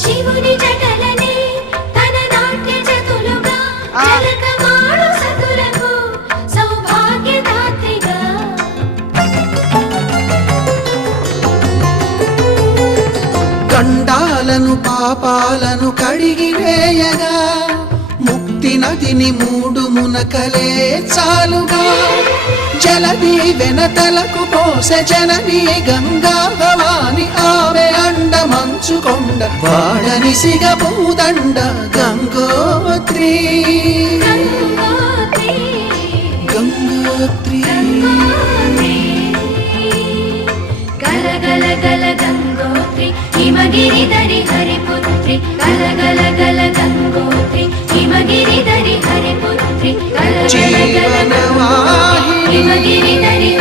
శివుని జటలనే తన నాట్య జతులుగా జలకమాడు సతులకు సౌభాగ్యదాత్రిగా గండాలను పాపాలను కడిగివేయగా ముక్తి నదిని 3 మునకలే చాలుగా జలది వెనతలకు పోసె జనని గంగా భవాని ఆమె అండ మంచుకొండ వాడని సిగపూదండ గంగోత్రి గంగోత్రి గల గల గల గంగోత్రి హిమగిరిధరి హరిపుత్రి గల గల గల గంగోత్రి హిమగిరిధరి హరిపుత్రి గల గల గల గంగోత్రి హిమగిరిధరి